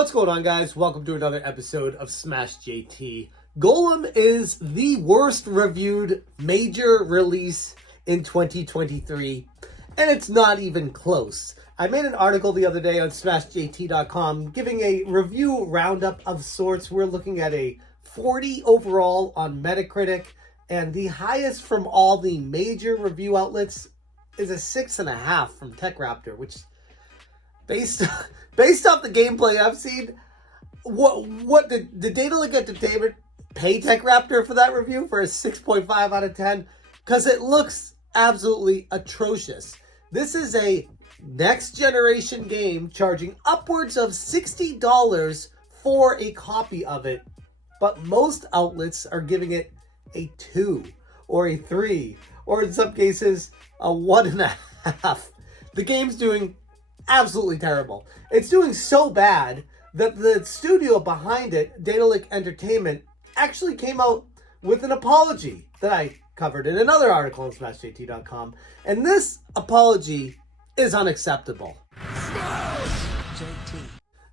What's going on, guys? Welcome to another episode of Smash JT. Gollum is the worst reviewed major release in 2023, and it's not even close. I made an article the other day on SmashJT.com giving a review roundup of sorts. We're looking at a 40 overall on Metacritic, and the highest from all the major review outlets is a 6.5 from TechRaptor, which based off the gameplay I've seen, what did Daedalic Entertainment pay TechRaptor for that review for a 6.5 out of 10? Because it looks absolutely atrocious. This is a next generation game charging upwards of $60 for a copy of it, but most outlets are giving it a 2 or a 3 or in some cases a 1.5. The game's doing absolutely terrible. It's doing so bad that the studio behind it, Daedalic Entertainment, actually came out with an apology that I covered in another article on SmashJT.com. And this apology is unacceptable.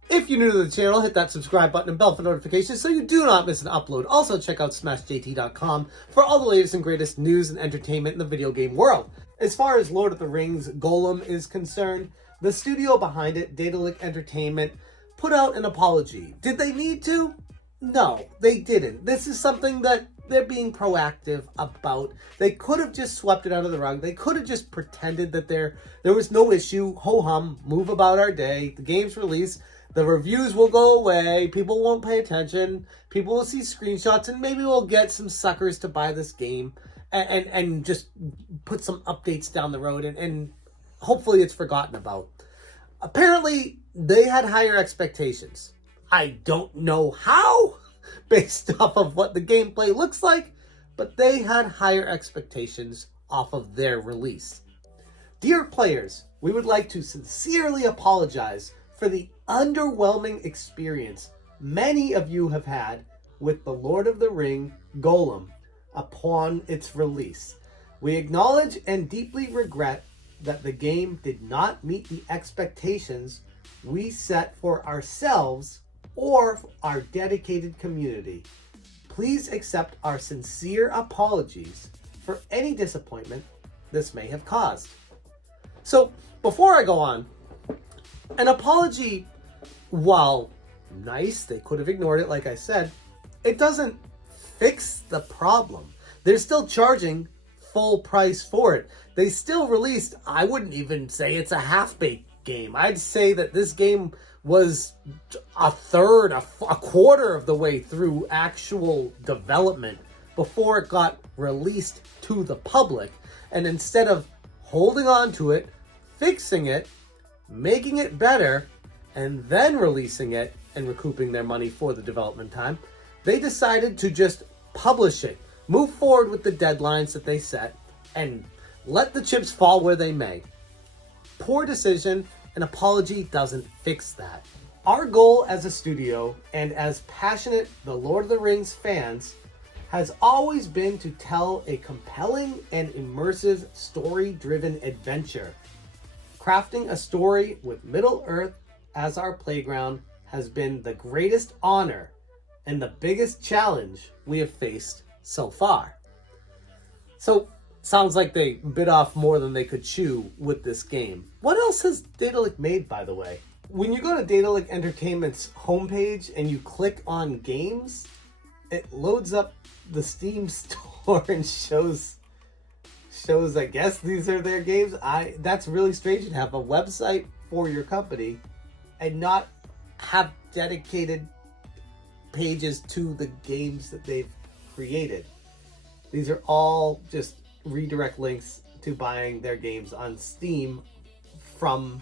If you're new to the channel, hit that subscribe button and bell for notifications so you do not miss an upload. Also, check out SmashJT.com for all the latest and greatest news and entertainment in the video game world. As far as Lord of the Rings Gollum is concerned, the studio behind it, Daedalic Entertainment, put out an apology. Did they need to? No, they didn't. This is something that they're being proactive about. They could have just swept it under the rug. They could have just pretended that there was no issue. Ho-hum, move about our day. The game's released. The reviews will go away. People won't pay attention. People will see screenshots, and maybe we'll get some suckers to buy this game and just put some updates down the road, and hopefully it's forgotten about. Apparently, they had higher expectations. I don't know how, based off of what the gameplay looks like, but they had higher expectations off of their release. Dear players, we would like to sincerely apologize for the underwhelming experience many of you have had with The Lord of the Ring Gollum upon its release. We acknowledge and deeply regret that the game did not meet the expectations we set for ourselves or our dedicated community. Please accept our sincere apologies for any disappointment this may have caused. So, before I go on, an apology, while nice, they could have ignored it like I said, it doesn't fix the problem. They're still charging full price for it. They still released, I wouldn't even say it's a half-baked game. I'd say that this game was a third, a quarter of the way through actual development before it got released to the public. And instead of holding on to it, fixing it, making it better, and then releasing it and recouping their money for the development time, they decided to just publish it, move forward with the deadlines that they set, and let the chips fall where they may. Poor decision. An apology doesn't fix that. Our goal as a studio and as passionate The Lord of the Rings fans has always been to tell a compelling and immersive story-driven adventure. Crafting a story with Middle-earth as our playground has been the greatest honor and the biggest challenge we have faced so far. So, sounds like they bit off more than they could chew with this game. What else has Daedalic made, by the way? When you go to Daedalic Entertainment's homepage and you click on games, it loads up the Steam store and shows I guess these are their games. That's really strange to have a website for your company and not have dedicated pages to the games that they've created. These are all just redirect links to buying their games on Steam from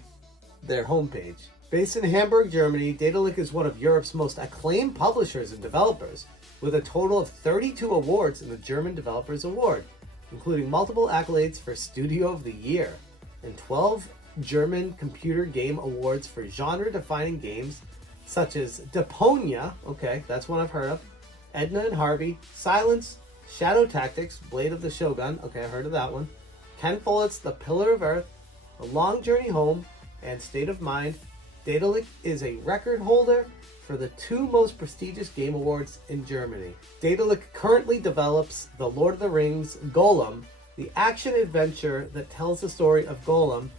their homepage. Based in Hamburg, Germany, Daedalic is one of Europe's most acclaimed publishers and developers, with a total of 32 awards in the German Developers Award, including multiple accolades for Studio of the Year and 12 German Computer Game Awards for genre-defining games such as Deponia, okay, that's one I've heard of, Edna and Harvey, Silence, Shadow Tactics, Blade of the Shogun, okay, I heard of that one, Ken Follett's The Pillar of Earth, A Long Journey Home, and State of Mind, Daedalic is a record holder for the 2 most prestigious game awards in Germany. Daedalic currently develops the Lord of the Rings Gollum, the action-adventure that tells the story of Gollum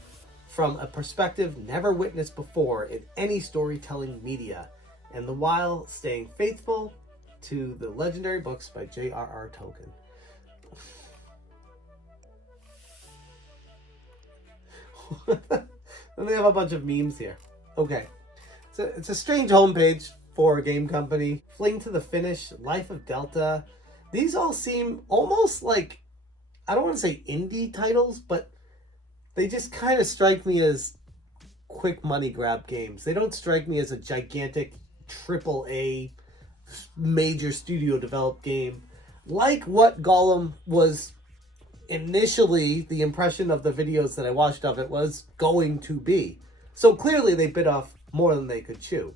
from a perspective never witnessed before in any storytelling media, and the while staying faithful to the legendary books by J.R.R. Tolkien. And they have a bunch of memes here. Okay. It's a strange homepage for a game company. Fling to the Finish, Life of Delta. These all seem almost like, I don't want to say indie titles, but they just kind of strike me as quick money grab games. They don't strike me as a gigantic AAA major studio developed game. Like what Gollum was initially, the impression of the videos that I watched of it was going to be. So clearly they bit off more than they could chew.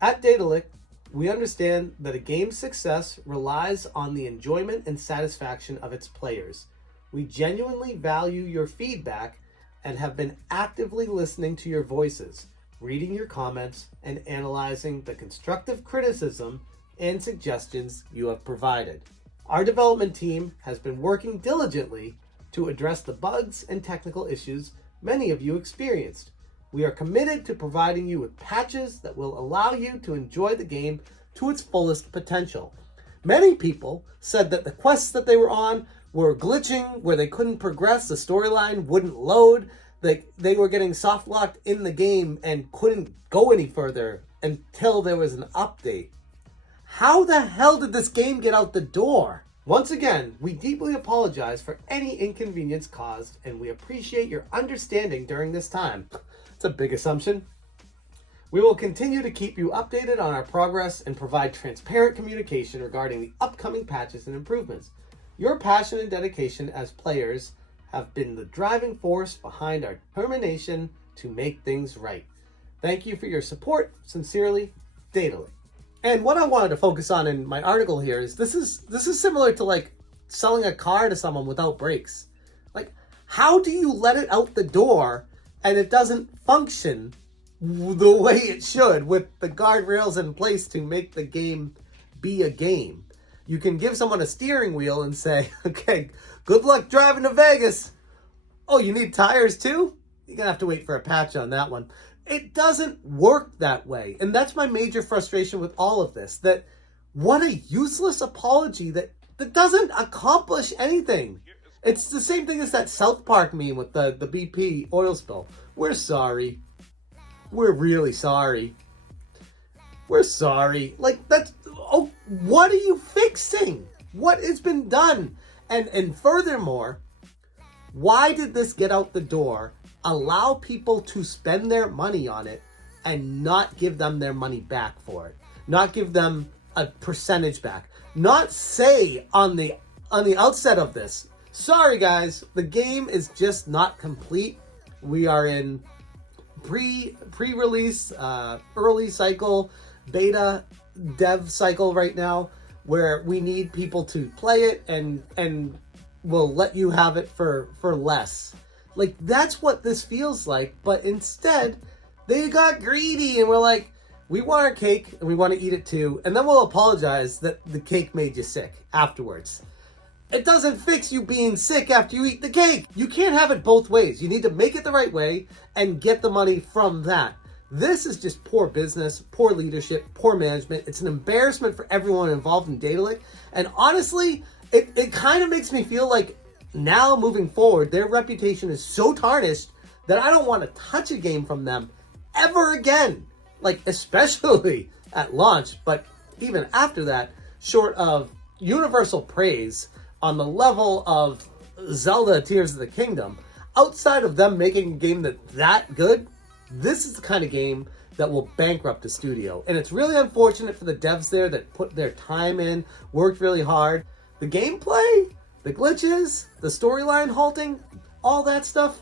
At Daedalic, we understand that a game's success relies on the enjoyment and satisfaction of its players. We genuinely value your feedback and have been actively listening to your voices, reading your comments, and analyzing the constructive criticism and suggestions you have provided. Our development team has been working diligently to address the bugs and technical issues many of you experienced. We are committed to providing you with patches that will allow you to enjoy the game to its fullest potential. Many people said that the quests that they were on were glitching, where they couldn't progress, the storyline wouldn't load, that they were getting soft locked in the game and couldn't go any further until there was an update. How the hell did this game get out the door? Once again, we deeply apologize for any inconvenience caused, and we appreciate your understanding during this time. It's a big assumption. We will continue to keep you updated on our progress and provide transparent communication regarding the upcoming patches and improvements. Your passion and dedication as players have been the driving force behind our determination to make things right. Thank you for your support. Sincerely, Daedalic. And what I wanted to focus on in my article here is this is similar to like selling a car to someone without brakes. Like, how do you let it out the door and it doesn't function the way it should with the guardrails in place to make the game be a game? You can give someone a steering wheel and say, okay, good luck driving to Vegas. Oh, you need tires too? You're going to have to wait for a patch on that one. It doesn't work that way. And that's my major frustration with all of this. That what a useless apology that doesn't accomplish anything. It's the same thing as that South Park meme with the BP oil spill. We're sorry. We're really sorry. We're sorry. Like, that's... Oh, what are you fixing? What has been done? And furthermore, why did this get out the door? Allow people to spend their money on it and not give them their money back for it. Not give them a percentage back. Not say on the outset of this, sorry guys, the game is just not complete. We are in pre-release, early cycle, beta dev cycle right now, where we need people to play it and we'll let you have it for less. Like, that's what this feels like, but instead, they got greedy and we're like, we want our cake and we want to eat it too, and then we'll apologize that the cake made you sick afterwards. It doesn't fix you being sick after you eat the cake. You can't have it both ways. You need to make it the right way and get the money from that. This is just poor business, poor leadership, poor management. It's an embarrassment for everyone involved in Daedalic, and honestly, it kind of makes me feel like now moving forward, their reputation is so tarnished that I don't want to touch a game from them ever again. Like, especially at launch, but even after that, short of universal praise on the level of Zelda Tears of the Kingdom, outside of them making a game that good, this is the kind of game that will bankrupt the studio. And it's really unfortunate for the devs there that put their time in, worked really hard. The gameplay, the glitches, the storyline halting, all that stuff,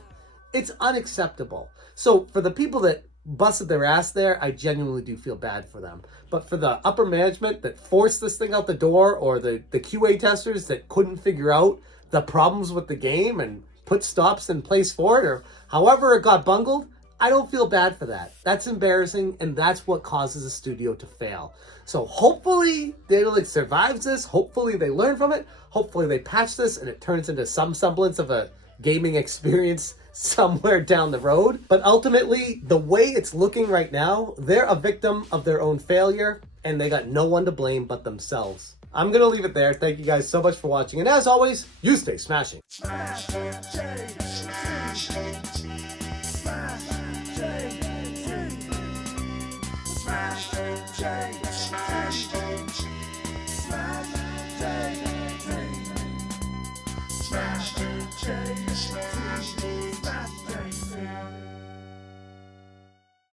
it's unacceptable. So for the people that busted their ass there, I genuinely do feel bad for them. But for the upper management that forced this thing out the door, or the QA testers that couldn't figure out the problems with the game and put stops in place for it, or however it got bungled, I don't feel bad for that. That's embarrassing, and that's what causes a studio to fail. So hopefully Daedalic survives this. Hopefully they learn from it. Hopefully they patch this and it turns into some semblance of a gaming experience somewhere down the road. But ultimately, the way it's looking right now, they're a victim of their own failure, and they got no one to blame but themselves. I'm going to leave it there. Thank you guys so much for watching. And as always, you stay smashing. Smash,